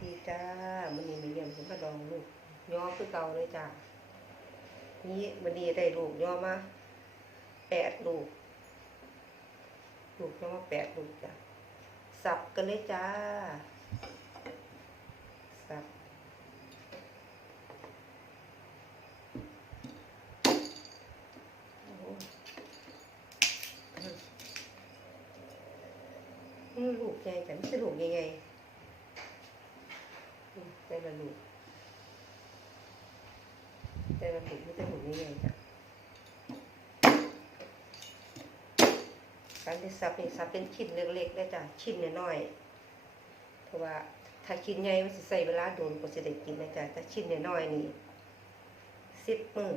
ดีจ้ามันนี้มีเยี่ยมผมก็ดองลูกย่อคือเก่าเลยจ้านี่มันนี้ได้ลูกย่อมาแปดลูก ลูกย่อมาแปดลูกจ้าสับกันเลยจ้า สับลูกใหญ่แต่ไม่ใช่ลูกใหญ่ ๆอืมแต่ละลูกแต่ละลูกไม่ใช่ลูกใหญ่ๆจ้ะการที่สับนี่สับเป็นชิ้นเล็กๆได้จ้ะชิ้นน้อยๆเพราะว่าถ้าชิ้นใหญ่มันจะใส่เวลาโดนก็จะได้กินนะจ๊ะแต่ชิ้นน้อยๆนี่สิบมือ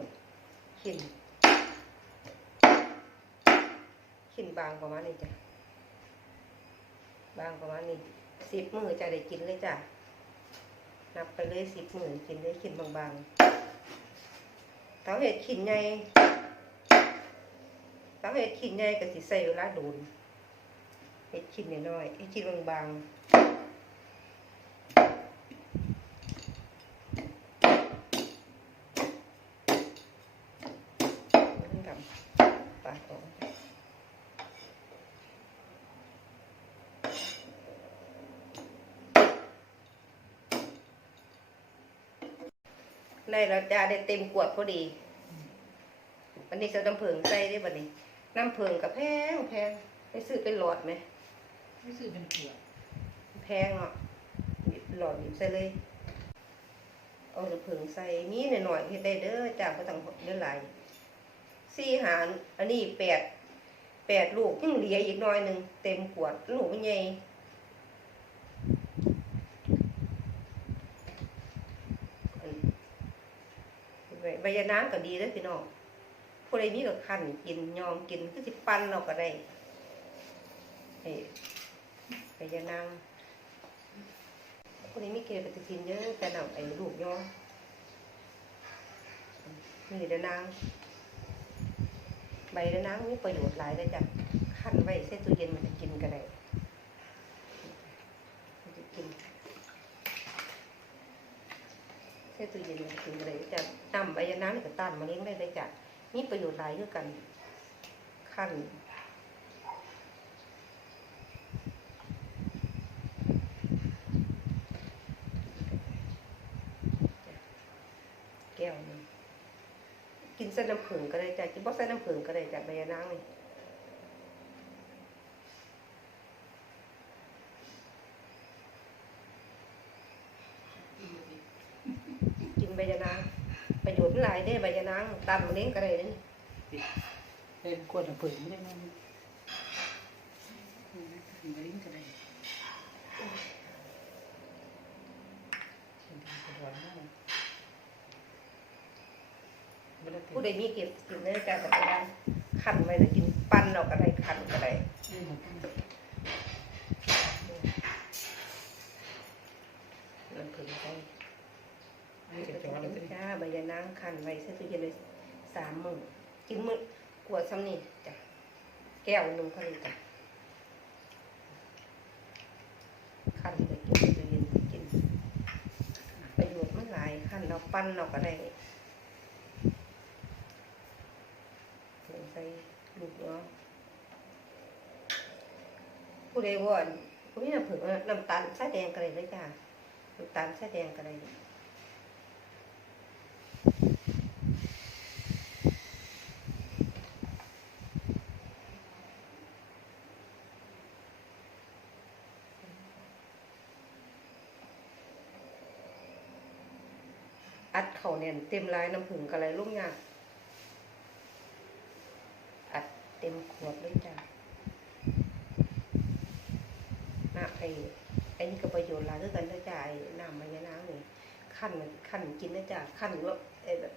ชิ้นชิ้นบางประมาณนี้จ้ะบางประมาณนี้สิบมือจะได้กินเลยจ้ะ นับไปเลยสิบหมือกินได้ชิ้นบางๆถ้าเห็ดชิ้นใหญ่ถ้าเห็ดชิ้นใหญ่ก็สิใส่เวลาโดนเห็ดชิ้นน้อยๆเห็ดชิ้นบางๆมันดำปาดออก ได้แล้วจ้าได้เต็มขวดพอดี วันนี้จะน้ำผึ้งใส่ได้บัดนี้ น้ำผึ้งกับแพงแพงไปซื้อเป็นหลอดไหมไม่ซื้อเป็นขวดแพงเนาะหยิบหลอดหยิบใส่เลย เอาน้ำผึ้งใส่มีหน่อยๆเฮ็ดได้เด้อจ้าก็ต้องเยอะหลายสี่หารอันนี้แปดแปดลูกยังเหลืออีกหน้อยหนึ่งเต็มขวดลูกมันใหญ่อัน ใบยะนางก็ดีเด้อพี่น้องผู้ใดมีก็คันกินยอมกินคือสิปั้นเราก็ได้ไอ้ใบยะนางผู้ใดมีเกลือก็จะกินเยอะแต่หนำไอ้ลูกยอนี่เด้อนางใบละนางมีประโยชน์หลายเลยจ้ะขั้นไว้ใส่ตู้เย็นมันจะกินก็ได้มันจะกินใส่ตู้เย็นมันจะกินก็ได้จ้ะนำใบยะนางนี่ก็ต้านมะเร็งได้เลยจ้ะมีประโยชน์หลายด้วยกันขั้นแก้วนึงกินเส้นน้ำผึ้งก็ได้จ้ะกินบ่เส้นน้ำผึ้งก็ได้จ้ะใบยะนานี่กินใบ ยะนางประโยชน์หลายเด้ใบยะนางตำมะเร็งก็ได้เด้นี่เป็นขวดน้ำผึ้งไม่ได้มั้งถึงลิ้นก็ได้ผู้ผู้ใดใดมีเก็บกินได้จ้ะแต่ละขันไว้แต่กินปั้นเราก็ได้ขันก็ได้น้ำผึ้งได้ จะจอแล้วจะ จ้าใบยะนาง ขันไว้ใส่ตู้เย็นเลยสามมื้อกินมื้อกวดซ้ำนี่จ้ะแก้วหนึ่งเท่านี้จ้ะขั้นไปกินตู้เย็นกินประโยชน์มันหลายขันเราปั้นเราก็ได้ลงใส่ลูกเนาะผู้ใดว่าผู้นี้น้ำผึ้งอน้ำตาลสายแดงก็ได้เลยจ้าน้ำตาลสายแดงก็ได้ อัดเข่าเนี่ยเต็มลายน้ำผึ้งก็เลยลูกยากอัดเต็มขวดเลยจ้าน้าไอ้ไอ้นี่ก็ประโยชน์หลายด้วยกันนะจ้าไอ้น้ำใบยะนางนี่ขั้นขั้นกินนะจ้าขั้นว่าไอ้แบบ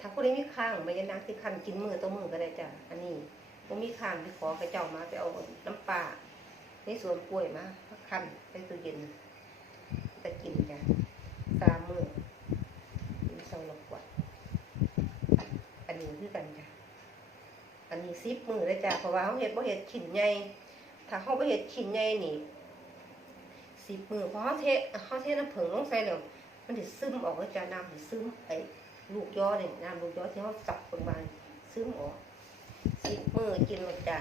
ถ้าผู้ใดมีข้างใบยะนางที่ขั้นกินมือต่อมือก็ได้จ้าอันนี้บ่มีข้างที่ขอกระเจ้ามาไปเอาน้ำปลาในสวนกล้วยมาขั้นไปตู้เย็นจะกินจ้ะสามมือกินสองละขวดอันนี้คือกันจ้ะอั นนี้ซิปมือเลยจ้ะเพราะว่าเขาเห็ดบ่เห็ดชิ้นใหญ่ถ้าเขาบ่เห็ดชิ้นใหญ่นี่สิบมือเพราะเขาเทเขาเทน้ำผึ้งลงใส่แล้วมันจะซึมออกแล้วจ้ะน้ำจะซึมไอ้ลูกยอเนี่ยน้ำลูกยอที่เขาสับบางๆซึมออกสิบมือกินหมดจ้ะ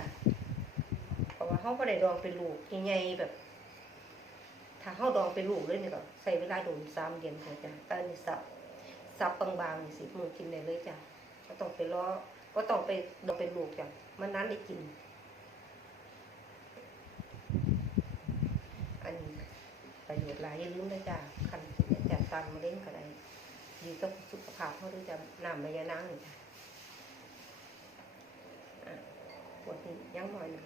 เพราะว่าเขาก็ได้ดองเป็นลูกใหญ่แบบถ้าเขาดองเป็นลูกเลยเนี่ยก็ใส่เวลาโดนสามเดือนค่ะจ้ะแต่อันนี้สับสับบางๆสิบมือกินได้เลยจ้ะก็ต้องไปล้อ ก็ต้องไปดองเป็นลูกจ้ะมันนั้นได้กิน อันนี้ประโยชน์หลายอย่าลืมนะจ้ะคันกินจากตันมาเล่นก็ได้ดีต้องสุขภาพเขาด้วยจ้ะน้ำมายานางนี่จ้ะอะปวดนี่ยังหน่อยหนึง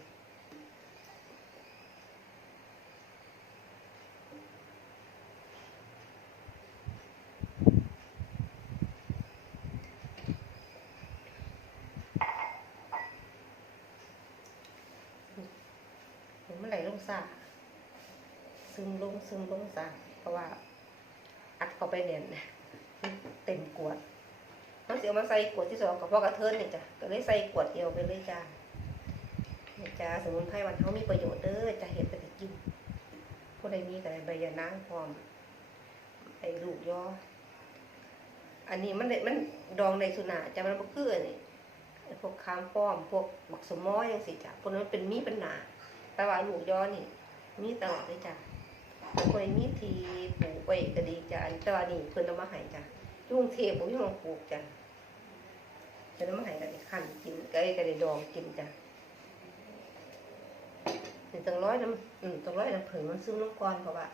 เห็นเมื่อไหร่ลง ซาซึมลงซึมลงซาเพราะว่า อัดเข้าไปเนี่ยเต็มขวดมันเสียวมาใส่ขวดที่สองกับพ่อกระเทินเนี่ยจ้ะก็เลยใส่ขวดเดียวไปเลยจ้าเนี่ยจ้าสมุนไพรวันเขามีประโยชน์เด้อจะเห็ดไปแต่กินผู้ใดมีแต่ใบยานางพร้อมไอ้ลูกยออันนี้มันได้มันดองในสุนาจะมันบ่คือนนี้ไอ้พวกคามป้อมพวกบักสมอยังสิจ้ะพวกนั้นเป็นมีปัญหา แต่ว่าลูกย้อนนี่มีตลอดเลยจ้ะแต่คนมีทีปลูกไว้ก็ดีจ้ะอันแต่ว่านี่เพิ่นเอามาให้จ้ะยุ่งเทพบ่มีหม้องปลูกจ้ะเพิ่นเอามาให้กันคั่นกินก็ได้ก็ได้ดองกินจ้ะนี่ต้องร้อยน้ำอืมต้องร้อยน้ำผึ้งมันซึมลงก่อนเพราะว่า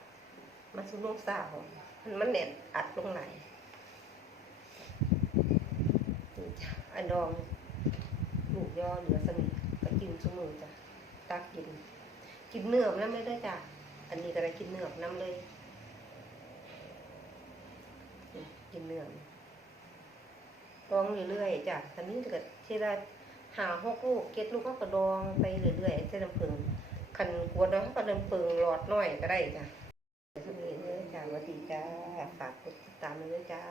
มันซึมลงซ่าของมันมันแน่นอัดลงไหลนี่จ้ะอันดองลูกย่อเหลือสนิทก็กินซุมือจ้ะ ตักกิน กินเนื้อน้ำเลยได้จ้ะอันนี้ก็ได้กินเนื้อน้ำเลย กินเนื้อดองเรื่อยๆจ้ะอันนี้ก็ที่ได้หาหกลูกเก็ดลูกก็กระดองไปเรื่อยๆใส่น้ำผึ้งคันกวดน้องก็น้ำผึ้งหลอดน้อยก็ได้จ้ะสวัสดีจ้าฝากกดติดตามเลยจ้า